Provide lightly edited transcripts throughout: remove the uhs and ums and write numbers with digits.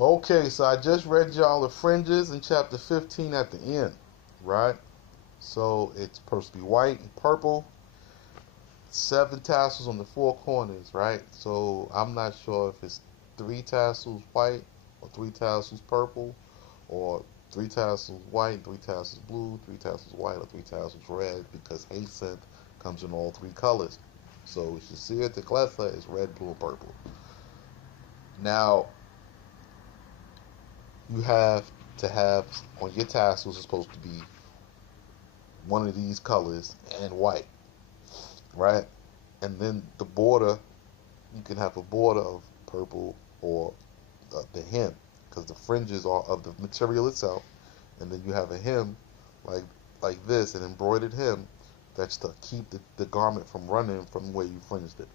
Okay, so I just read y'all the fringes in chapter 15 at the end, right? So it's supposed to be white and purple, seven tassels on the four corners, right? So I'm not sure if it's three tassels white or three tassels purple, or three tassels white, three tassels blue, three tassels white, or three tassels red, because hyacinth comes in all three colors. So Shasir Tekletha is red, blue, and purple. Now, you have to have on your tassels is supposed to be one of these colors and white, right? And then the border, you can have a border of purple or the hem, because the fringes are of the material itself, and then you have a hem like like this, an embroidered hem that's to keep the garment from running from where you fringed it.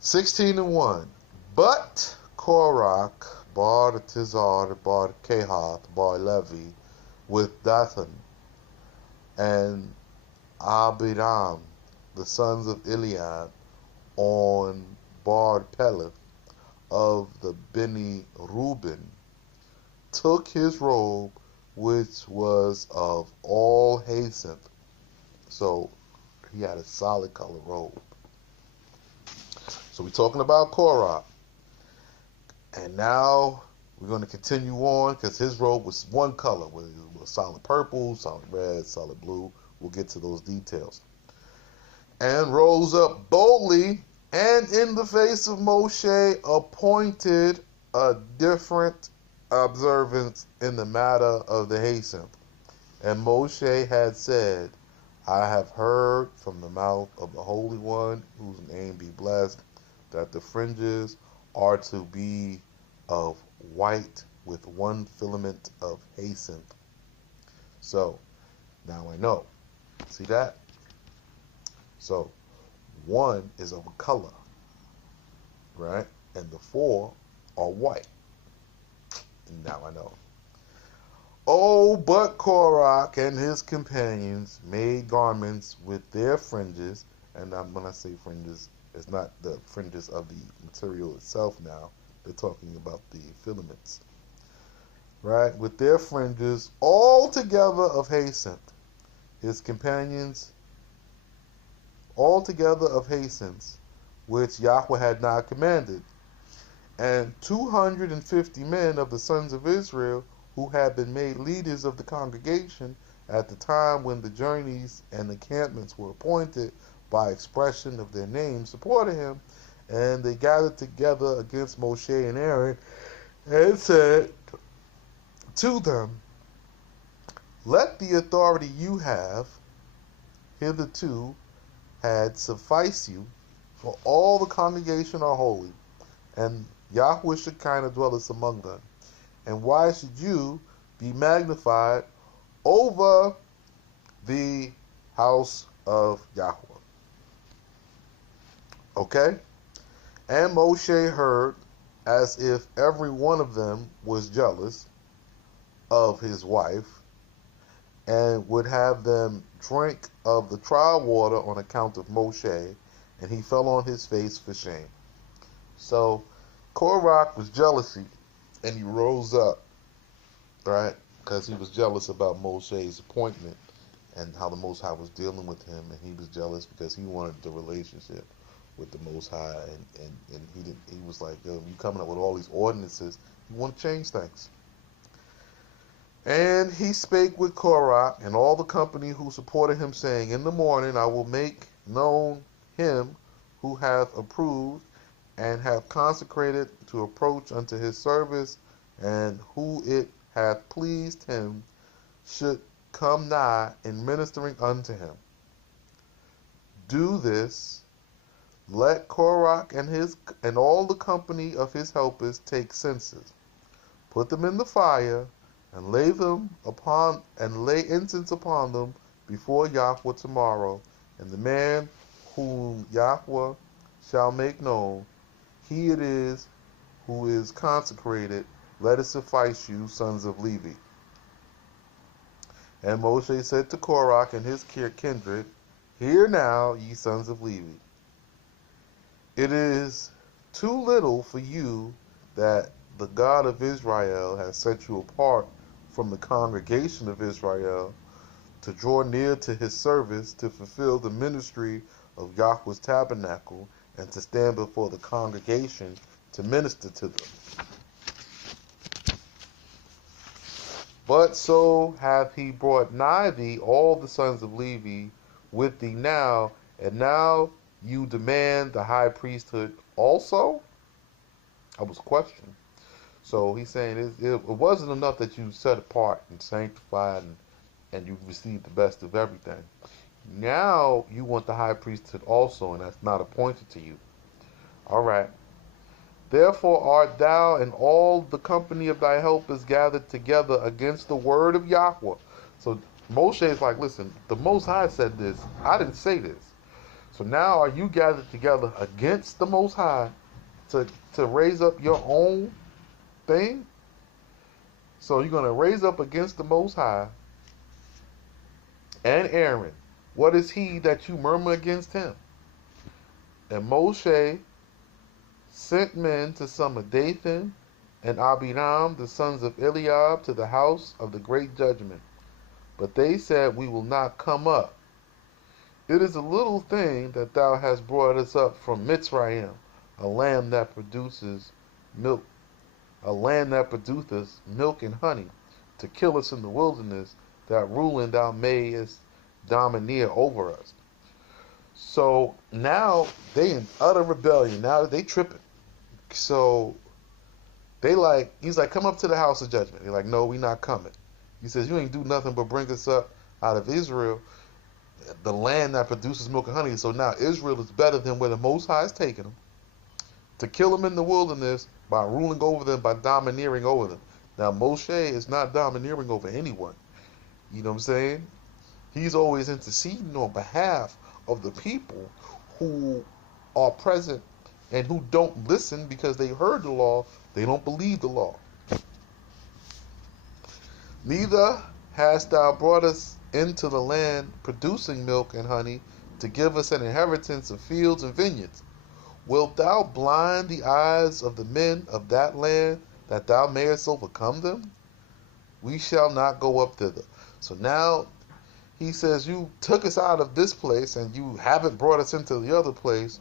16 and 1. But Korach, bar Tizar, bar Kehath, bar Levi, with Dathan and Abiram, the sons of Eliab, on Bar Peleth of the Beni Reuben, took his robe, which was of all jacinth. So he had a solid color robe. So we're talking about Korah. And now we're going to continue on because his robe was one color. It was solid purple, solid red, solid blue. We'll get to those details. And rose up boldly, and in the face of Moshe appointed a different observance in the matter of the jacinth. And Moshe had said, I have heard from the mouth of the Holy One, whose name be blessed, that the fringes are to be of white with one filament of jacinth. So, now I know. See that? So, one is of a color, right? And the four are white. And now I know. Oh, but Korach and his companions made garments with their fringes, and when I say fringes, it's not the fringes of the material itself now. They're talking about the filaments, right? With their fringes all together of jacinth. His companions all together of jacinth, which Yahweh had not commanded. And 250 men of the sons of Israel who had been made leaders of the congregation at the time when the journeys and encampments were appointed by expression of their names supported him. And they gathered together against Moshe and Aaron and said to them, let the authority you have hitherto had suffice you, for all the congregation are holy, and Yahweh Shekinah dwelleth among them. And why should you be magnified over the house of Yahweh? Okay? And Moshe heard as if every one of them was jealous of his wife, and would have them drink of the trial water on account of Moshe, and he fell on his face for shame. So Korach was jealousy, and he rose up, right? Because he was jealous about Moshe's appointment and how the Most High was dealing with him, and he was jealous because he wanted the relationship with the Most High, and he didn't. He was like, yo, you coming up with all these ordinances, you want to change things. And he spake with Korah and all the company who supported him, saying, in the morning I will make known him who hath approved and hath consecrated to approach unto his service, and who it hath pleased him should come nigh in ministering unto him. Do this. Let Korach and all the company of his helpers take censers, put them in the fire, and lay incense upon them before Yahweh tomorrow. And the man whom Yahweh shall make known, he it is who is consecrated. Let it suffice you, sons of Levi. And Moshe said to Korach and his kindred, hear now, ye sons of Levi, it is too little for you that the God of Israel has set you apart from the congregation of Israel to draw near to his service, to fulfill the ministry of Yahweh's tabernacle, and to stand before the congregation to minister to them. But so hath he brought nigh thee all the sons of Levi with thee now, and now you demand the high priesthood also? I was questioning. So he's saying it wasn't enough that you set apart and sanctified and you received the best of everything. Now you want the high priesthood also, and that's not appointed to you. All right. Therefore art thou and all the company of thy helpers gathered together against the word of Yahweh. So Moshe is like, listen, the Most High said this. I didn't say this. So now are you gathered together against the Most High to raise up your own thing? So you're going to raise up against the Most High and Aaron. What is he that you murmur against him? And Moshe sent men to summon Dathan and Abiram, the sons of Eliab, to the house of the great judgment. But they said, we will not come up. It is a little thing that thou hast brought us up from Mitzrayim, a land that produces milk, a land that produceth milk and honey, to kill us in the wilderness, that ruling thou mayest domineer over us. So now they in utter rebellion. Now they tripping. So he's like, come up to the house of judgment. They're like, no, we not coming. He says, you ain't do nothing but bring us up out of Israel, the land that produces milk and honey. So now Israel is better than where the Most High is taking them, to kill them in the wilderness by ruling over them, by domineering over them. Now Moshe is not domineering over anyone. You know what I'm saying? He's always interceding on behalf of the people who are present and who don't listen because they heard the law, they don't believe the law. Neither hast thou brought us into the land producing milk and honey, to give us an inheritance of fields and vineyards. Wilt thou blind the eyes of the men of that land, that thou mayest overcome them? We shall not go up thither. So now he says, you took us out of this place, and you haven't brought us into the other place,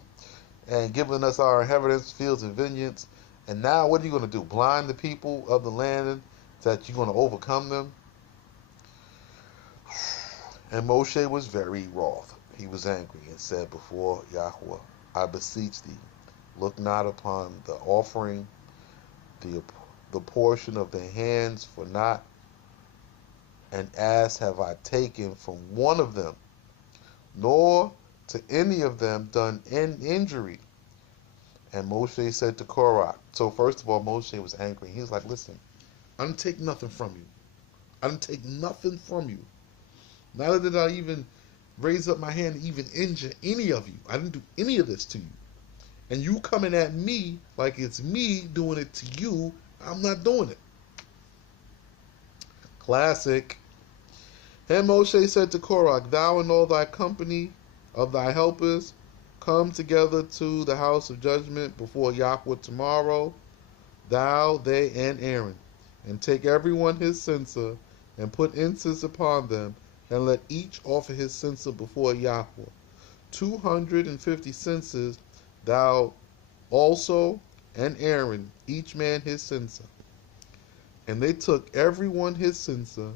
and given us our inheritance, fields and vineyards. And now what are you going to do? Blind the people of the land that you're going to overcome them? And Moshe was very wroth. He was angry and said before Yahweh, I beseech thee, look not upon the offering, the portion of the hands, for not an ass have I taken from one of them, nor to any of them done injury. And Moshe said to Korah, so first of all, Moshe was angry. He was like, listen, I didn't take nothing from you. I didn't take nothing from you. Neither did I even raise up my hand to even injure any of you. I didn't do any of this to you. And you coming at me like it's me doing it to you, I'm not doing it. Classic. And Moshe said to Korah, thou and all thy company of thy helpers, come together to the house of judgment before Yahweh tomorrow, thou, they, and Aaron, and take everyone his censer, and put incense upon them, and let each offer his censer before Yahweh. 250 censers, thou also, and Aaron, each man his censer. And they took everyone his censer,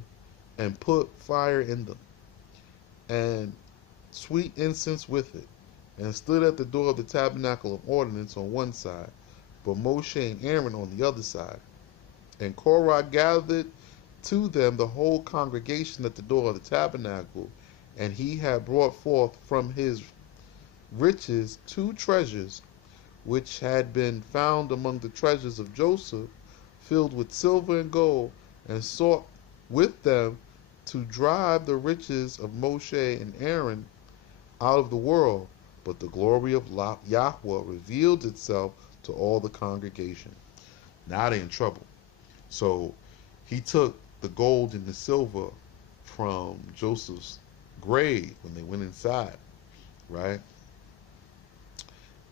and put fire in them, and sweet incense with it, and stood at the door of the tabernacle of ordinance on one side, but Moshe and Aaron on the other side. And Korah gathered to them the whole congregation at the door of the tabernacle, and he had brought forth from his riches 2 treasures, which had been found among the treasures of Joseph, filled with silver and gold, and sought with them to drive the riches of Moshe and Aaron out of the world. But the glory of Yahweh revealed itself to all the congregation. Now they're in trouble. So he took the gold and the silver from Joseph's grave when they went inside, right?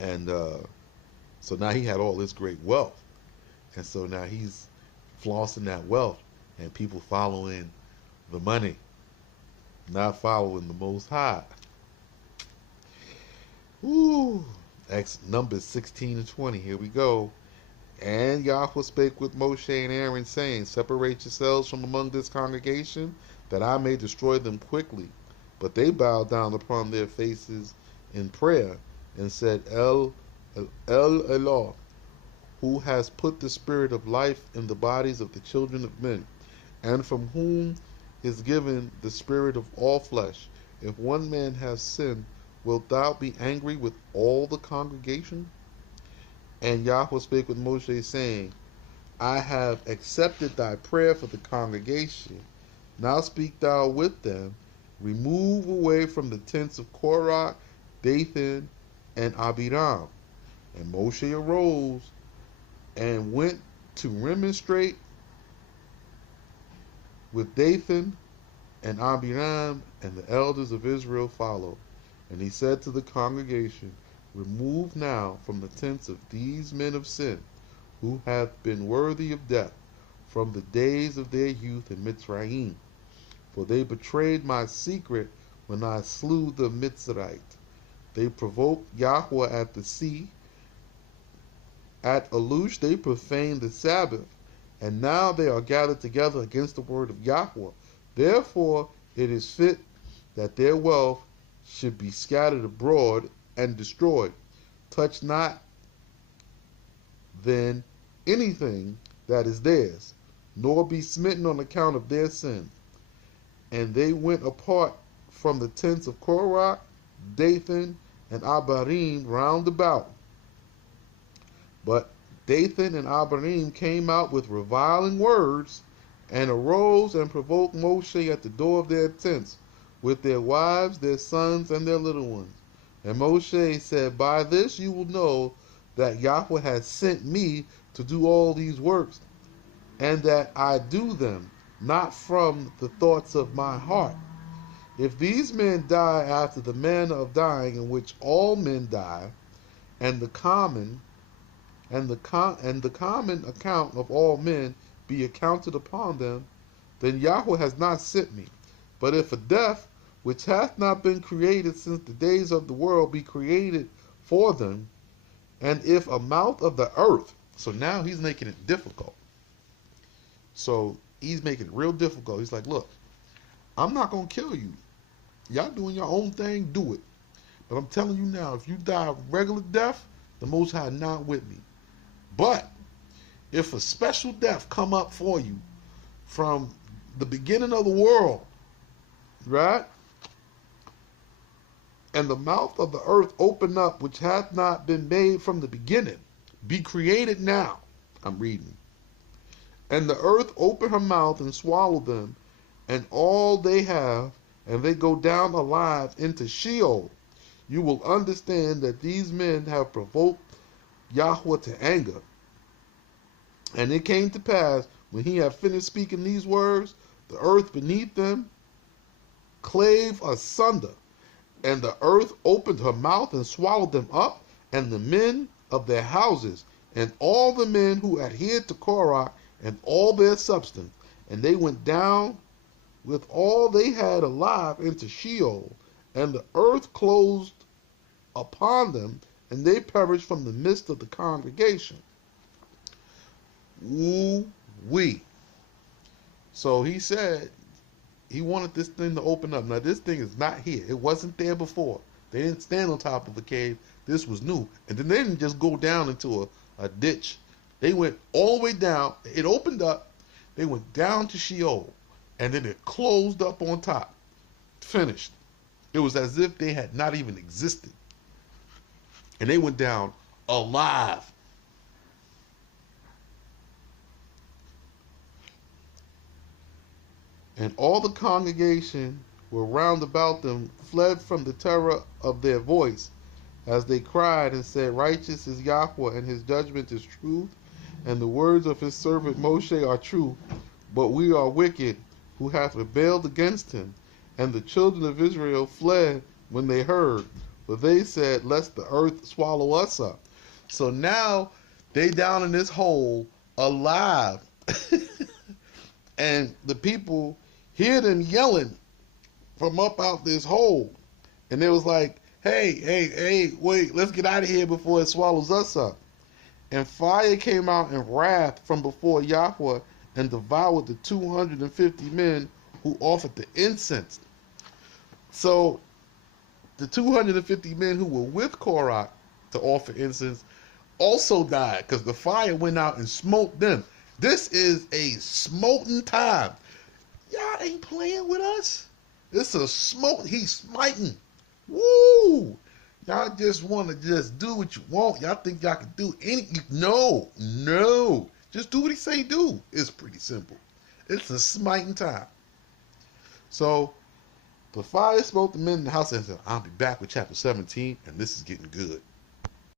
And so now he had all this great wealth. And so now he's flossing that wealth, and people following the money, not following the Most High. Woo! Numbers 16 and 20. Here we go. And Yahweh spake with Moshe and Aaron, saying, Separate yourselves from among this congregation, that I may destroy them quickly. But they bowed down upon their faces in prayer, and said, El Eloh, who has put the spirit of life in the bodies of the children of men, and from whom is given the spirit of all flesh. If one man has sinned, wilt thou be angry with all the congregation? And Yahweh spake with Moshe, saying, I have accepted thy prayer for the congregation. Now speak thou with them. Remove away from the tents of Korah, Dathan, and Abiram. And Moshe arose and went to remonstrate with Dathan and Abiram, and the elders of Israel followed. And he said to the congregation, Remove now from the tents of these men of sin, who have been worthy of death, from the days of their youth in Mitzrayim. For they betrayed my secret when I slew the Mitzrayite. They provoked Yahweh at the sea. At Alush they profaned the Sabbath. And now they are gathered together against the word of Yahweh. Therefore it is fit that their wealth should be scattered abroad and destroyed. Touch not then anything that is theirs, nor be smitten on account of their sin. And they went apart from the tents of Korah, Dathan, and Abiram round about. But Dathan and Abiram came out with reviling words, and arose and provoked Moshe at the door of their tents, with their wives, their sons, and their little ones. And Moshe said, By this you will know that Yahweh has sent me to do all these works, and that I do them not from the thoughts of my heart. If these men die after the manner of dying in which all men die, and the common account of all men be accounted upon them, then Yahweh has not sent me. But if a death which hath not been created since the days of the world be created for them, and if a mouth of the earth, so now he's making it difficult. So he's making it real difficult. He's like, look, I'm not going to kill you. Y'all doing your own thing, do it. But I'm telling you now, if you die a regular death, the Most High not with me. But if a special death come up for you from the beginning of the world, right? And the mouth of the earth open up, which hath not been made from the beginning, be created now. I'm reading. And the earth open her mouth and swallow them, and all they have, and they go down alive into Sheol. You will understand that these men have provoked Yahweh to anger. And it came to pass, when he had finished speaking these words, the earth beneath them clave asunder, and the earth opened her mouth and swallowed them up, and the men of their houses, and all the men who adhered to Korah, and all their substance. And they went down with all they had alive into Sheol, and the earth closed upon them, and they perished from the midst of the congregation. Woo-wee. So he said he wanted this thing to open up. Now this thing is not here. It wasn't there before. They didn't stand on top of a cave. This was new. And then they didn't just go down into a ditch. They went all the way down. It opened up. They went down to Sheol. And then it closed up on top. Finished. It was as if they had not even existed. And they went down alive. And all the congregation were round about them, fled from the terror of their voice, as they cried and said, Righteous is Yahweh, and his judgment is truth, and the words of his servant Moshe are true. But we are wicked, who hath rebelled against him. And the children of Israel fled when they heard, for they said, Lest the earth swallow us up. So now they down in this hole alive. And the people hear them yelling from up out this hole. And it was like, hey, hey, hey, wait, let's get out of here before it swallows us up. And fire came out in wrath from before Yahweh and devoured the 250 men who offered the incense. So the 250 men who were with Korah to offer incense also died because the fire went out and smote them. This is a smoting time. Y'all ain't playing with us. It's a smoke. He's smiting. Woo! Y'all just want to just do what you want. Y'all think y'all can do anything. No, no. Just do what he say do. It's pretty simple. It's a smiting time. So the fire smote the men in the house and said, I'll be back with chapter 17, and this is getting good.